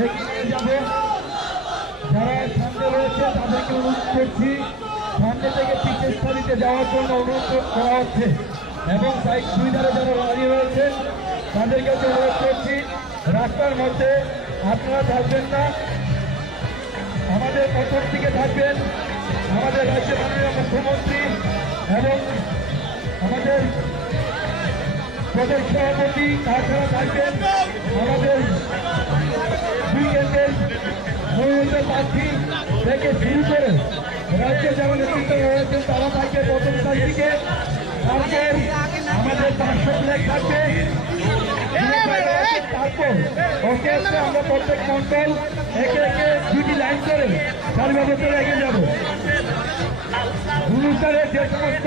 এগিয়ে যাবে। যারা সামনে রয়েছে তাদেরকে অনুরোধ করছি সামনে থেকে পিছের সারিতে যাওয়ার জন্য অনুরোধ করা হচ্ছে এবং সাইড দুই ধারে যারা দাঁড়িয়ে রয়েছে তাদেরকে অনুরোধ করছি রাস্তার মধ্যে আপনারা থাকবেন না, আমাদের প্রথম দিকে থাকবেন। আমাদের রাজ্যের মাননীয় মুখ্যমন্ত্রী এবং আমাদের প্রদেশ সভাপতি তাছাড়া থাকবেন আমাদের দুই কেন্দ্রের মনোনীত প্রার্থী থেকে শুরু করে রাজ্যে যারা নেতৃত্ব রয়েছেন তারা থাকবে প্রথম তারিখে। তারপর আমাদের পার্শ্ব থাকবে, তারপর ওকে আমরা প্রত্যেক মন্ডল একে একে দুটি লাইন করে সারিবদ্ধ রেখে যাব। অনুষ্ঠানের যে সমস্ত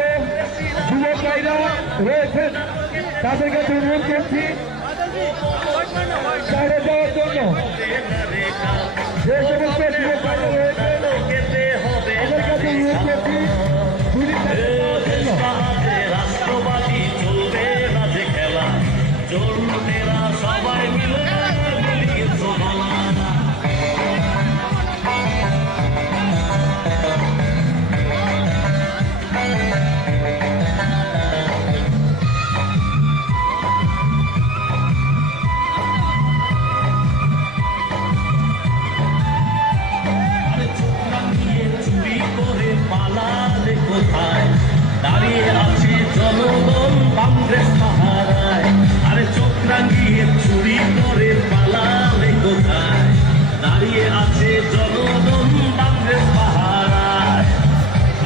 যুবক ভাইরা রয়েছেন তাদের কাছে অনুরোধ করছি বাইরে যাওয়ার জন্য। যে সমস্ত যুবক ভাইরা রয়েছেন তাদের কাছে অনুরোধ করছি দুটি জন্য। রাষ্ট্রবাদী চলবে না যে খেলা, চলুনেরা সবাই মিলে মিলিয়ে চলা। দাঁড়িয়ে আছে জনগণ কংগ্রেস পাহারায়, আরে চোখ রাঙিয়ে চুরি করে পালালে কোথায়? দাঁড়িয়ে আছে জনগণ কংগ্রেস পাহারায়।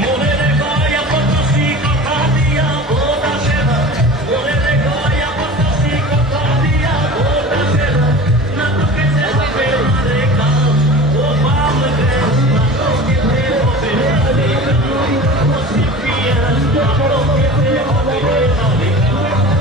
মনে রে গয়া পটাশি কথা দিয়া ভোট আসে না, মনে রে গয়া পটাশি কথা দিয়া ভোট আসে না। নাটকেতে হবে মারে কাম ও বাম রে, নাটকেতে হবে মারে কাম ও সিপিএম, নাটকেতে হবে মারে কাম।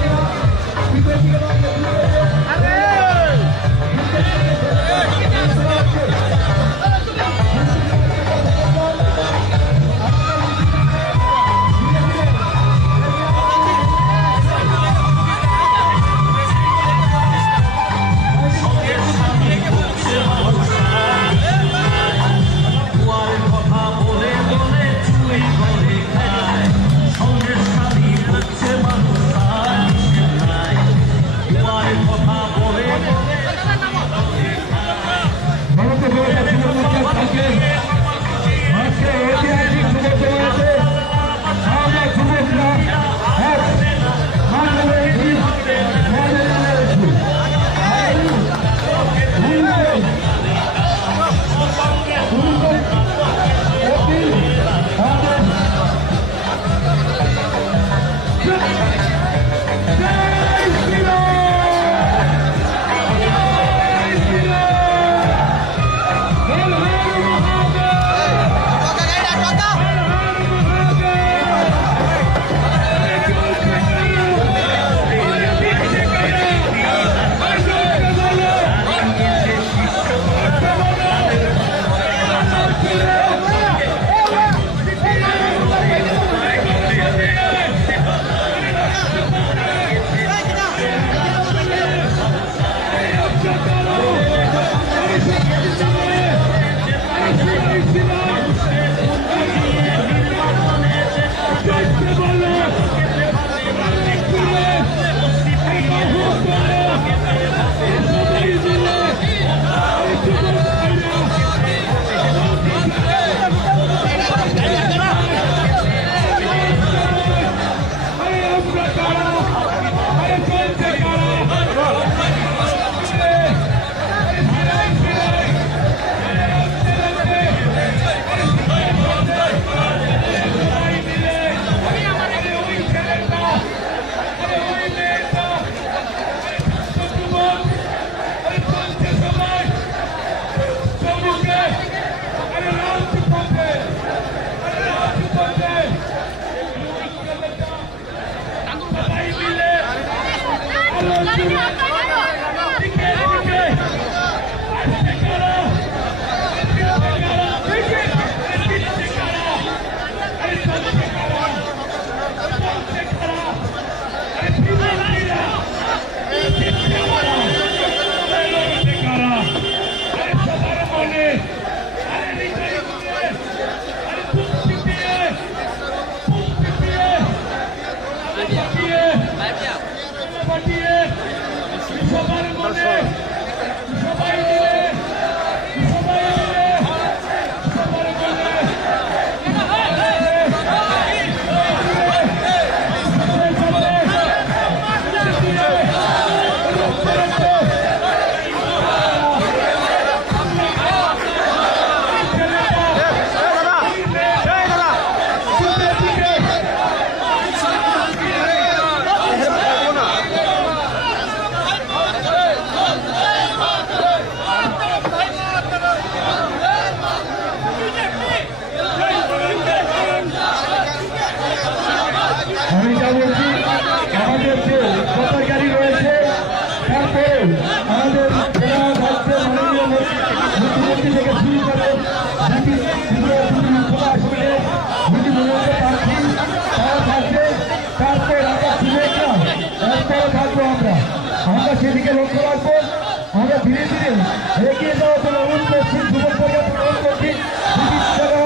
এগিয়ে যাওয়ার জন্য অনুরোধ করছি, যুবকদেরকে অনুরোধ করছি, চিকিৎসারা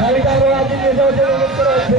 গাড়িটা রাজি নিয়ে যাওয়ার জন্য অনুরোধ করা হচ্ছে।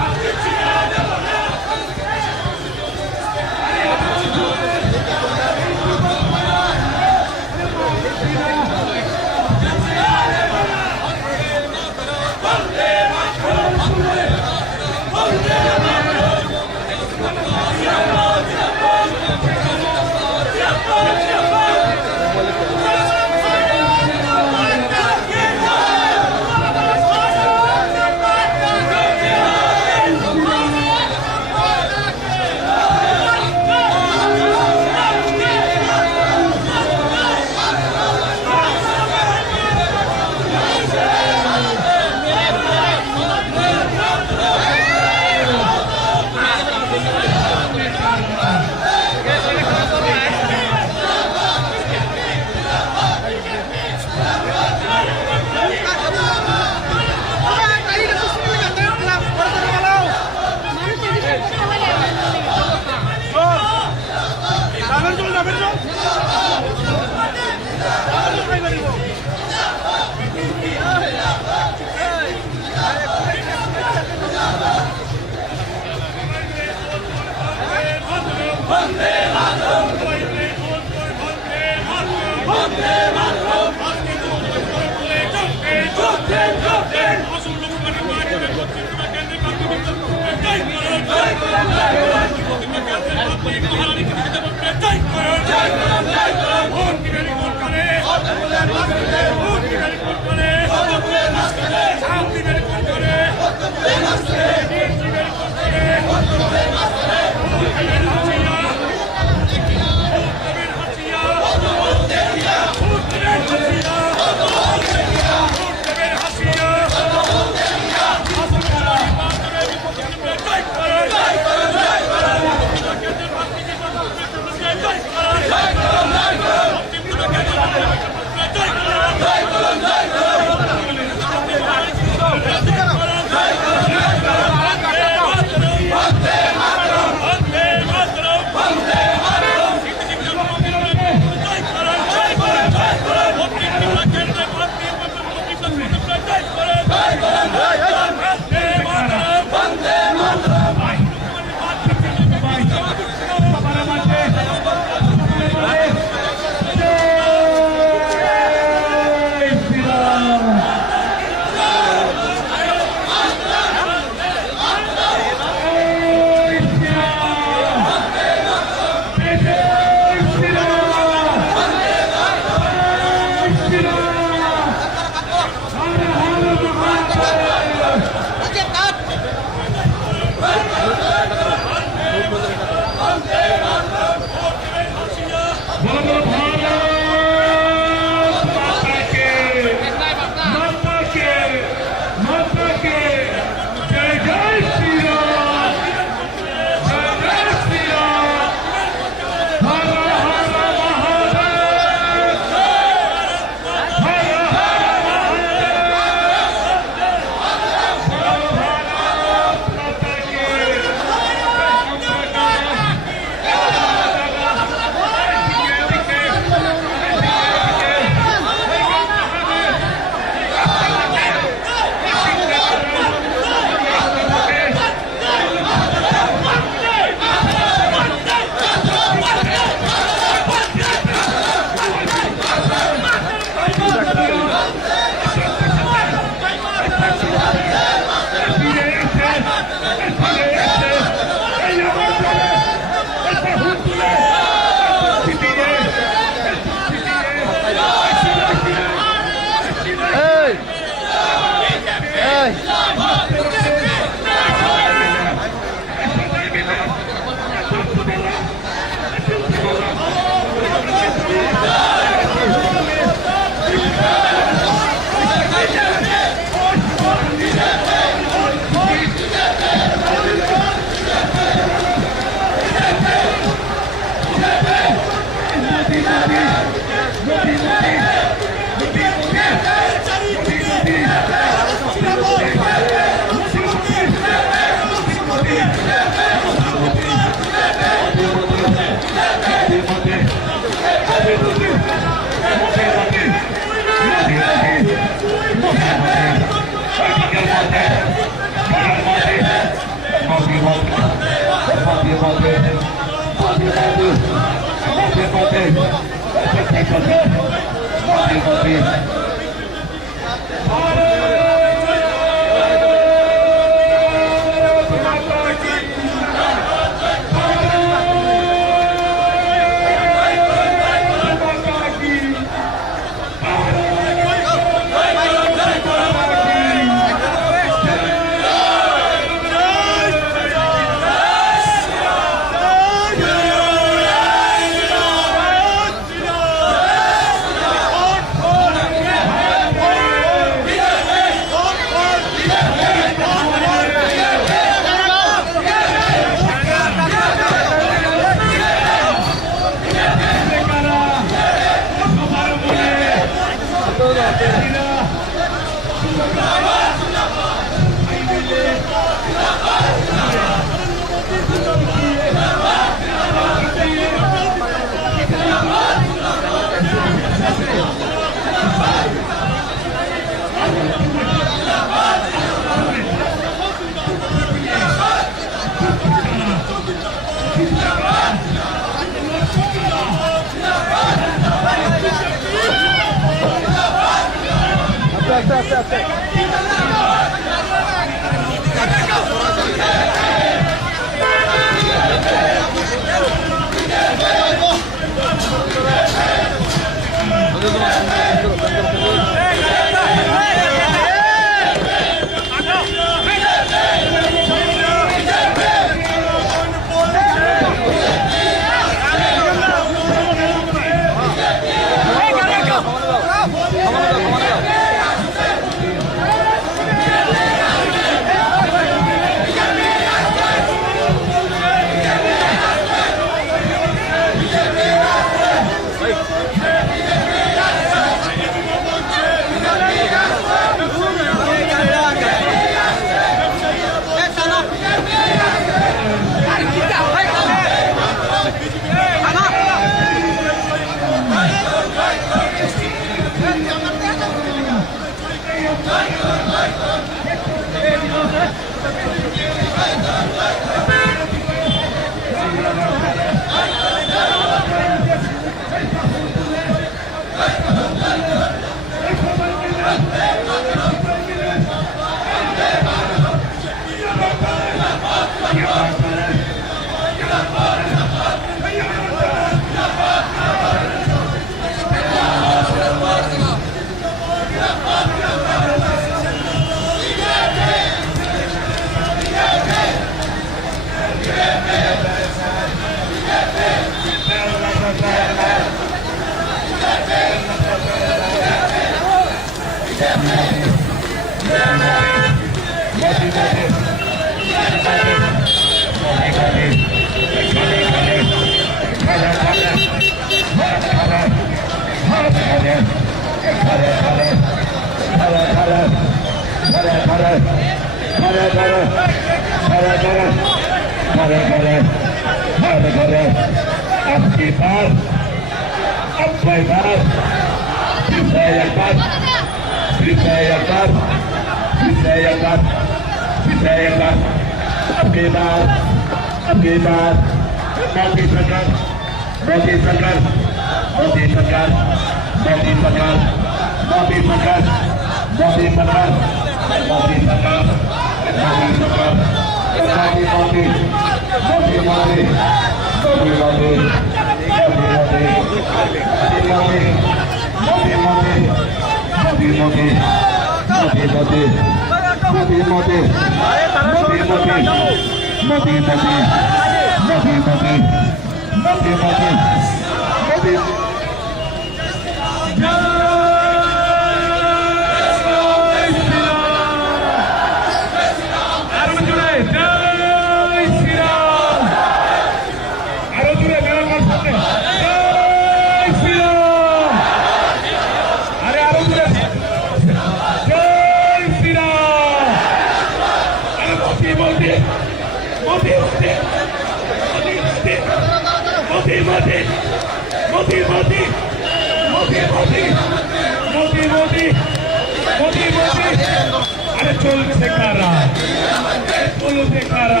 চলছে কারা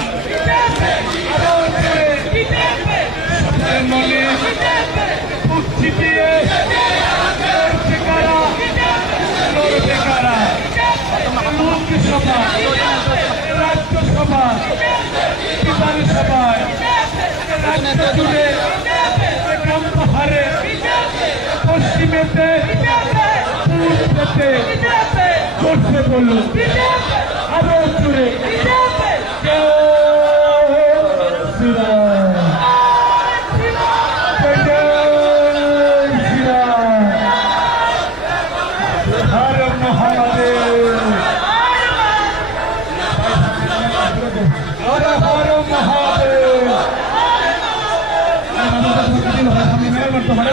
মনে কুচ্ছি দিয়ে লড়ছে কারা, লড়বে কারা? লোকসভা, রাজ্যসভা, বিধানসভায়, রাজ্য জুড়ে, গ্রাম পাহাড়ে, পশ্চিমেতে, পূর্বেতে, করছে বলুন আরো জুড়ে হর মহাদেব, হর হর মহাদেব। আমি মেরে করতে পারে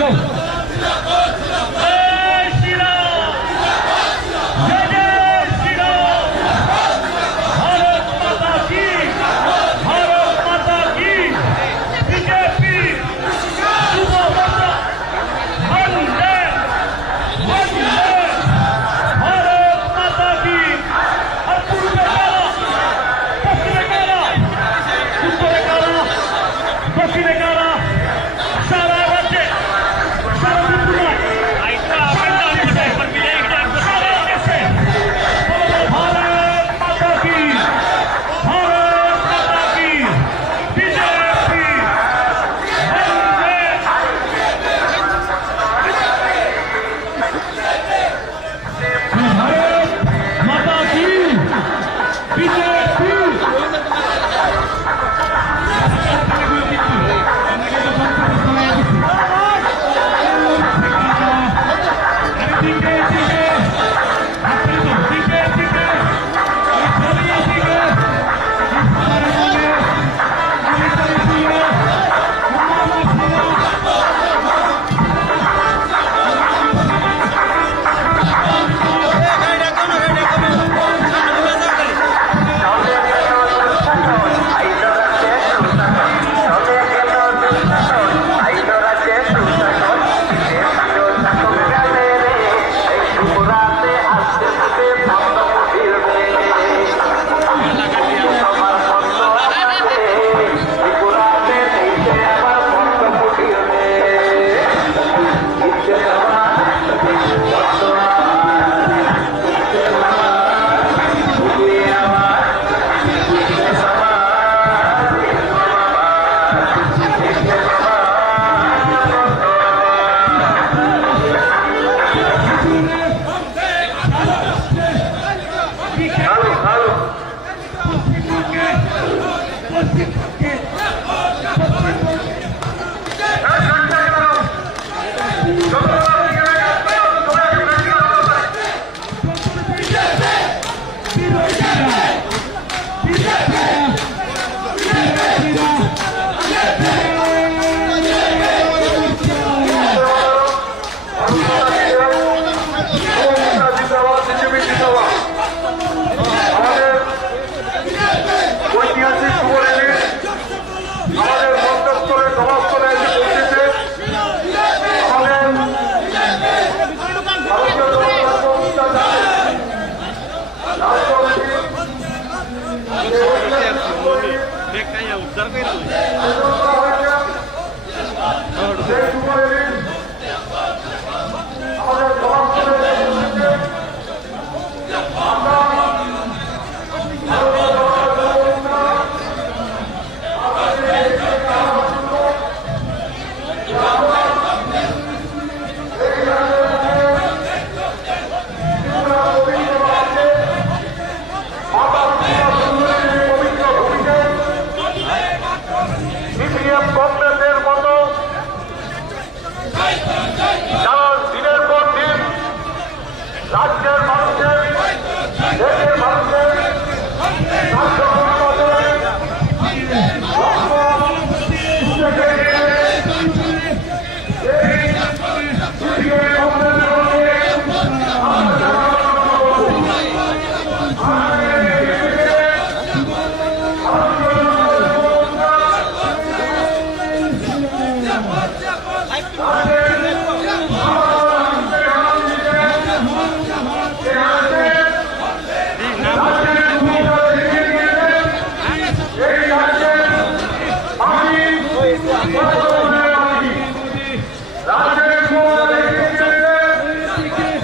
রাজ্যের সময়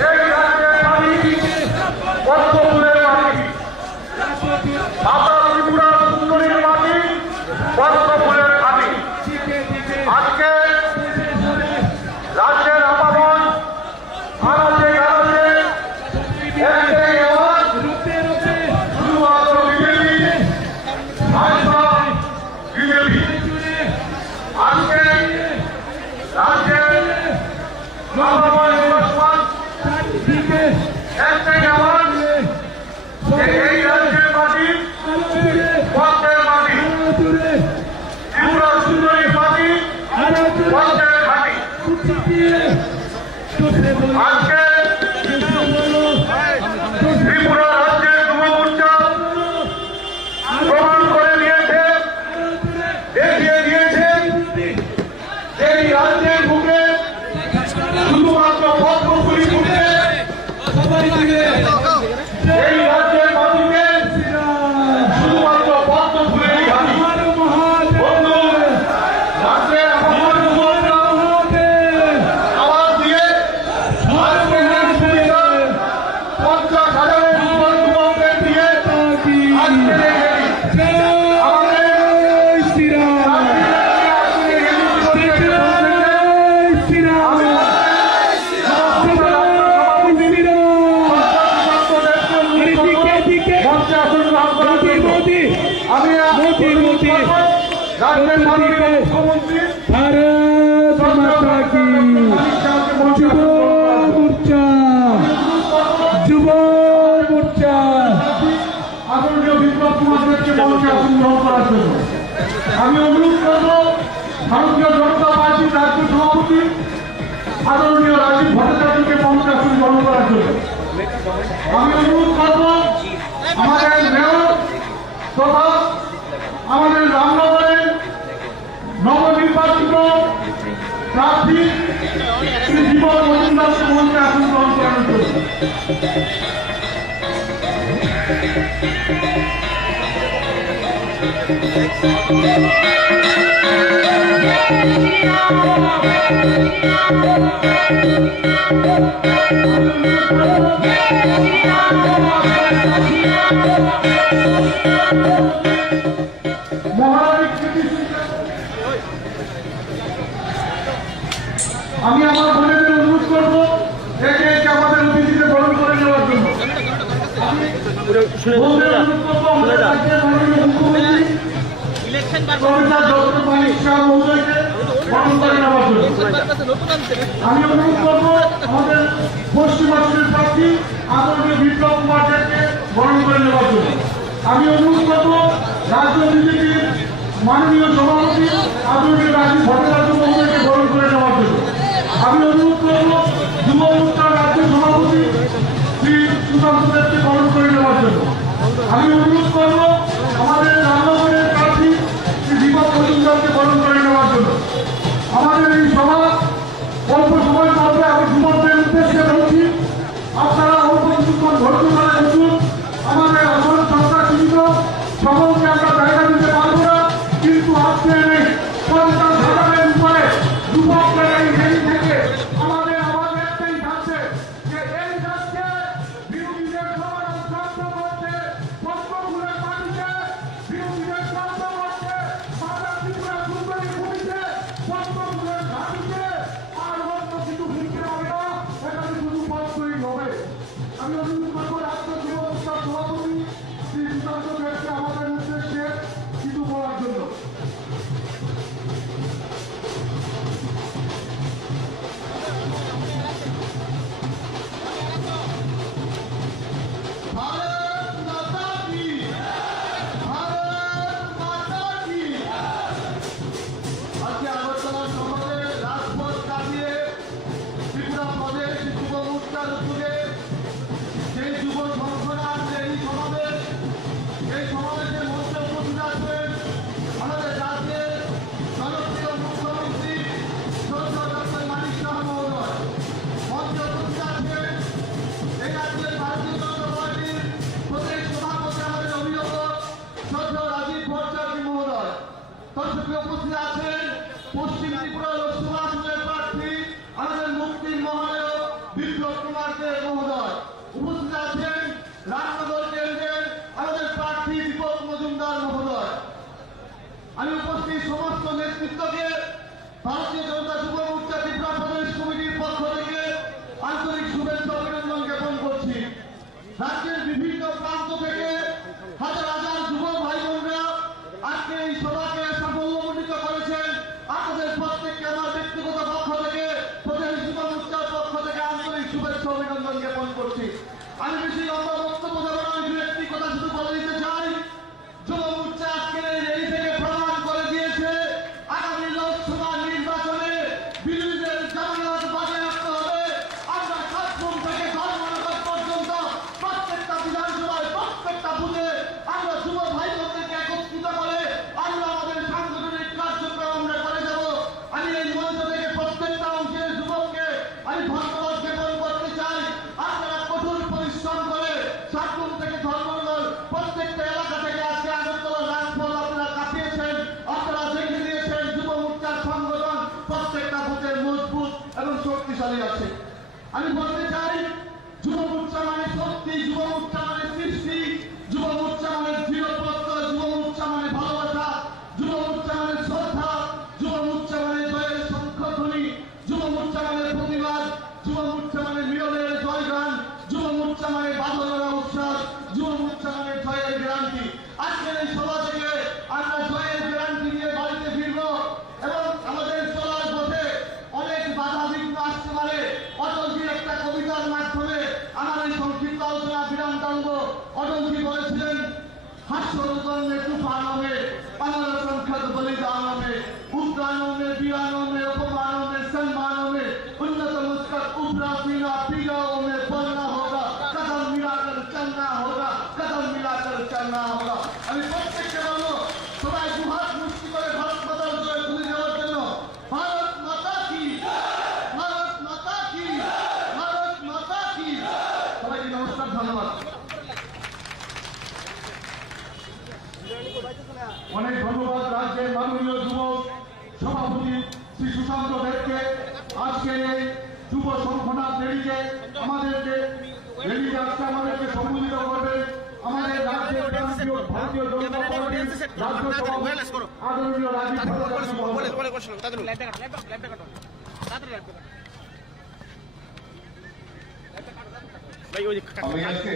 এই রাজ্যের মাটি পদ্মফুলের মাটি, মাতা ত্রিপুরা সুন্দরীর মাটি পদ্মফুলের ঘাটি। আজকে রাজ্যের আপামন আনাচে গানাচে একটাই আওয়াজ, শুধুমাত্র বিজেপি, ভাজপা, বিজেপি। আজকে রাজ্যের আপামন নির্বাচন একটাই আওয়াজ, এই রাজ্যের মাটি পদ্মের মাটি, ত্রিপুরা সুন্দরীর মাটি পদ্মের ঘাটি। আজকে ত্রিপুরা রাজ্যের যুব মোর্চা প্রমাণ করে দিয়েছে, দেখিয়ে দিয়েছে এই রাজ্যের বুকে শুধুমাত্র পদ্মফুলি ফুটে, এই রাজ্যের মাটিতে শুধুমাত্র পদ্মফুলেরই ঘাটি। বন্ধু, রাজ্যের আপামর যুবকরা আওয়াজ দিয়ে আজকে এই সুবিধা 50,000-এর উপর যুবকদের দিয়ে আজকে আমি রাজ্যের মাননীয় মুখ্যমন্ত্রী भारत माता की যুব মোর্চা, যুব মোর্চা। আদরণীয় বিপ্লব কুমার দেবকে মঞ্চে আসন গ্রহণ করার জন্য আমি অনুরোধ করব ভারতীয় জনতা পার্টির রাজ্য সভাপতি আদরণীয় রাজীব ভট্টাচার্যকে মঞ্চে আসন গ্রহণ করার জন্য আমি অনুরোধ করব আমাদের মেয়র তথা আমাদের রামনগরের নবনির্বাচিত প্রার্থী শ্রী জীবন মজুমদারকে মঞ্চে আসন গ্রহণ করার জন্য। আমি আমার বোনেদের অনুরোধ করবো একে একে আমাদের অতিথিকে গ্রহণ করে নেওয়ার জন্য। বোনদের অনুরোধ করবো আমাদের রাজ্যের মাননীয় মুখ্যমন্ত্রী প্রফেসর ডক্টর মানিক শাহ মহোদয়কে গ্রহণ করে নেওয়ার জন্য। আমি অনুরোধ করবো আমাদের পশ্চিমাঞ্চলের প্রার্থী আদরণীয় বিপ্লব কুমার দেবকে গ্রহণ করে নেওয়ার জন্য। আমি অনুরোধ করবো রাজ্য বিজেপির মাননীয় সভাপতি আদরণীয় রাজীব ভট্টাচার্য মহোদয়কে গ্রহণ করে নেওয়ার জন্য। আমি অনুরোধ করব যুব মোর্চার রাজ্য সভাপতি শ্রী সুশান্ত দেবকে গ্রহণ করে নেওয়ার জন্য। আমি অনুরোধ করব আমাদের রামনগরের প্রার্থী শ্রী দীপক মজুমদারকে গ্রহণ করে নেওয়ার জন্য। আমাদের এই সভা অল্প সময় মধ্যে আমি যুবকদের উদ্দেশ্যে বলছি, আপনারা অল্প কিছুক্ষণ ধৈর্য ধরে বসুন। আমাদের আসন সংখ্যা সীমিত, সকলকে আমরা জায়গা দিতে পারবো না, কিন্তু আজকে এই 50,000-এর উপরে যুবকদের এই রেলি থেকে আমাদের আওয়াজ একটাই থাকছে যে এই রাজ্যে বিরোধীদের সমালোচনা করতে পদ্মফুলের মাটিতে বিরোধীদের সমস্ত নেতৃত্বকে ভারতীয় জনতা যুব মোর্চা ত্রিপুরা প্রদেশ কমিটির পক্ষ থেকে আন্তরিক শুভেচ্ছা অভিনন্দন জ্ঞাপন করছি। রাজ্যের বিভিন্ন প্রান্ত থেকে হাজার হাজার যুব ভাই বোনরা আজকে এই সভাকে সাফল্যমণ্ডিত করেছেন। আপনাদের প্রত্যেককে আমার ব্যক্তিগত পক্ষ থেকে প্রদেশ যুব মোর্চার পক্ষ থেকে আন্তরিক শুভেচ্ছা অভিনন্দন জ্ঞাপন করছি। আমি বেশি লম্বা বক্তব্য দেব না, আমি একটি কথা শুধু বলে দিতে চাই। যুব মোর্চা আজকের এই র্যালি থেকে প্রমাণ করে দিয়েছে আগামী লোকসভা নির্বাচনে বিরোধীদের জামানত বাজে রাখতে হবে। আমরা সাতপুর থেকে ধর্মনগর পর্যন্ত প্রত্যেকটা বিধানসভায় প্রত্যেকটা বুথে আমরা যুব ভাই বোনদেরকে একত্রিত করে আমরা আমাদের সাংগঠনিক কার্যক্রম আমরা করে যাব। আমি এই মঞ্চ থেকে প্রত্যেকটা অংশের যুবককে আমি ধন্যবাদ জ্ঞাপন করতে চাই। আপনারা কঠোর পরিশ্রম করে সাতপুর থেকে ধর্মনগর প্রত্যেকটা এলাকা থেকে আজকে আগরতলা রাজপথ আপনারা কাটিয়েছেন। আপনারা দেখে দিয়েছেন যুব মোর্চার সংগঠন প্রত্যেকটা বুথে মজবুত এবং শক্তিশালী আছে। আমি বলতে চাই যুব মোর্চা মানে শক্তি, যুব মোর্চা মানে সৃষ্টি, যুব মোর্চা মানে দৃঢ় প্রত্যয়, যুব মোর্চা মানে ভালোবাসা, যুব মোর্চা মানে শ্রদ্ধা, যুব মোর্চা মানে জয়ের শঙ্খধ্বনি, যুব মোর্চা মানে প্রতিবাদ, যুব মোর্চা মানে মিলনের জয়গান, যুব মোর্চা মানে বাদলের উৎসব, যুব মোর্চা মানে জয়ের গ্যারান্টি। আজকের এই সভা থেকে আমরা জয়ের গ্যারান্টি নিয়ে বাড়িতে ফিরব এবং আমাদের চলার পথে অনেক বাধা বিঘ্ন আসতে পারে। অটলজির একটা কবিতার মাধ্যমে আমার এই সংক্ষিপ্ত আলোচনা বিরাম টানব। অটলজি বলেছিলেন, हास्योदय में तूफानों में अमर संखद बलिदानों में उपदानों में वीरानों में उपमानों में सम्मानों में उन्नत मुस्कत उपरा पीना पीड़ाओं में बढ़ना होगा, कदम मिलाकर चलना होगा, कदम मिलाकर चलना होगा। अभी प्रत्येक के बोलो सबाई दुहात मुक्ति करे भारत माता जय तुली देवर जन्नो भारत माता की, भारत माता की, भारत माता की। सबाई की नमस्कार, धन्यवाद। অনেক ধন্যবাদ রাজ্যের মাননীয় যুব সভাপতি শ্রী সুশান্ত দেবকে। আজকের এই যুব সংগঠন র্যালিকে আমাদেরকে আমাদেরকে সম্বোধিত করবেন আমাদের রাজ্যের ভারতীয় জনতা পার্টির রাজ্য সভাপতি আদরণীয় রাজীব আমি আজকে